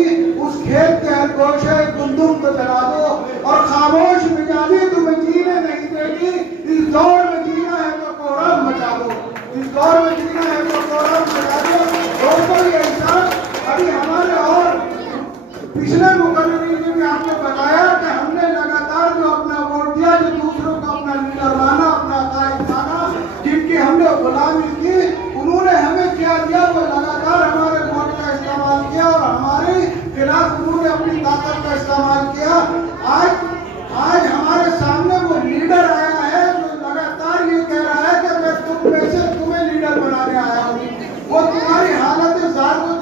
ہوگی اس کھیت کے ہر گوشے گندم کو جلا دو، اور خاموش مزاجی تمہیں جینے نہیں دے گی۔ اس دور میں جینا ہے تو کوہرام مچا دو، اس دور میں جینا ہے تو کوہرام مچا دو۔ دوستوں یہ احساس ابھی ہمارے اور پچھلے مقررین نے بھی آپ کو بتایا کہ ہم نے لگاتار جو اپنا ووٹ دیا، جو دوسروں کو اپنا لیڈر مانا، اپنا قائد مانا، جن کی ہم نے غلامی کی، انہوں نے ہمیں کیا دیا؟ وہ لگاتار ہمارے ووٹ کا استعمال کیا اور ہمارے خلاف انہوں نے اپنی طاقت کا استعمال کیا۔ آج ہمارے سامنے وہ لیڈر آیا ہے جو لگاتار یہ کہہ رہا ہے کہ میں تم میں سے تمہیں لیڈر بنانے آیا ہوں۔ وہ تمہاری حالت زار کو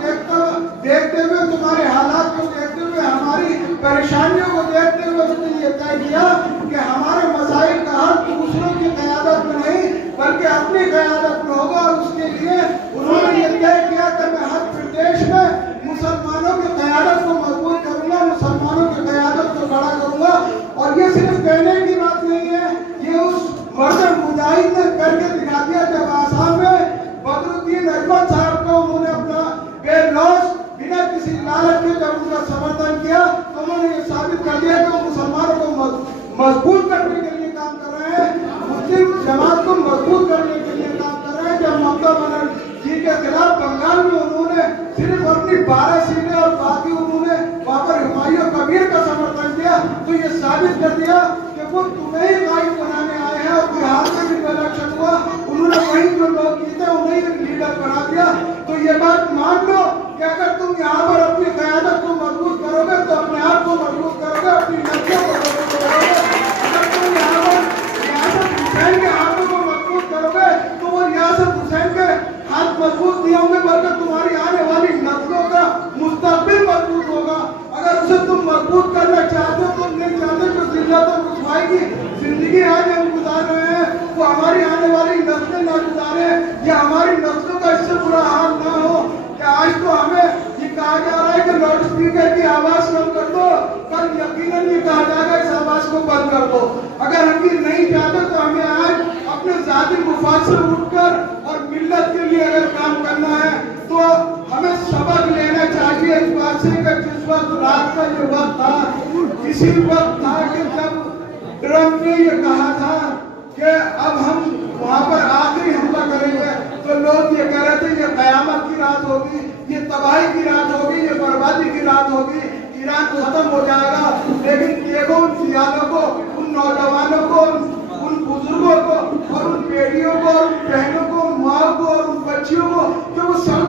دیکھتے ہوئے، تمہارے حالات کو دیکھتے ہوئے، ہماری پریشانیوں کو دیکھتے ہوئے اس نے یہ طے کیا کہ ہمارے مسائل کا حل دوسروں کی قیادت میں نہیں بلکہ اپنی قیادت میں ہوگا، اور اس کے لیے انہوں نے یہ طے کیا کہ میں ہر پردیش میں مسلمانوں کی قیادت کو مضبوط کروں گا، مسلمانوں کی قیادت کو کھڑا کروں گا۔ اور یہ صرف کہنے کی بات نہیں ہے، یہ اس مرد مجاہد نے کر کے دکھا دیا جب آسام میں بدر الدین اجمل صاحب کو انہوں نے اپنا بے لوث بنا کسی لالچ کے جب ان کا سمرتھن کیا تو انہوں نے یہ ثابت کر دیا کہ وہ مسلمانوں کو مضبوط کرنے کے لیے کام کر رہے ہیں، مسلم جماعت کو مضبوط کرنے کے لیے کام کر رہے ہیں۔ جب ممتا بنرجی کے خلاف بنگال میں انہوں نے صرف اپنی 12 سیٹیں اور باقی انہوں نے وہاں پر ہمایوں کبیر کا سمرتھن کیا، تو یہ ثابت کر دیا کہ وہ تمہیں ہی قائد بنانے آئے ہیں۔ اور بہار میں بھی الیکشن ہوا، انہوں نے وہی جو لوگ جیتے انہیں لیڈر بنا دیا۔ تو یہ بات مان لو کہ اگر تم یہاں پر اپنی قیادت کو مضبوط کرو گے تو اپنے آپ کو مضبوط کرو گے، اپنی نسلوں کو مضبوط کرو گے۔ اگر تم یہاں پر ریاست حسین کے ہاتھوں کو مضبوط کرو گے تو وہ ریاست حسین کے ہاتھ مضبوط نہیں ہوں گے بلکہ تمہاری آنے والی نسلوں کا مستقبل مضبوط ہوگا۔ اگر اسے تم مضبوط کرنا چاہتے ہو، تم نہیں چاہتے کہ ذلت و رسوائی کی زندگی آج ہم گزار رہے ہیں وہ ہماری آنے والی نسلیں نہ گزاریں، یا ہماری نسلوں کا اس سے برا حال نہ ہو کہ آج تو ہمیں یہ کہا جا رہا ہے کہ لاؤڈ اسپیکر کی آواز کم کر دو، کل یقیناً یہ کہا جائے گا اس آواز کو بند کر دو۔ اگر ہم یہ نہیں چاہتے تو ہمیں آج اپنے ذاتی مفاد سے اٹھ کر اور ملت کے لیے اگر کام کرنا ہے تو ہمیں سبق لینا چاہیے اس بات سے کہ جس وقت رات کا یہ وقت تھا، اسی وقت تھا کہ جب ٹرمپ نے یہ کہا تھا کہ اب ہم وہاں پر آخری حملہ کریں گے، تو لوگ یہ کہہ رہے تھے یہ قیامت کی رات ہوگی، یہ تباہی کی رات ہوگی، یہ بربادی کی رات ہوگی، ایران ختم ہو جائے گا۔ لیکن دیکھو ان سیادوں کو، ان نوجوانوں کو، ان بزرگوں کو اور ان بیٹیوں کو اور ان بہنوں کو، ان ماں کو اور ان بچیوں کو کہ وہ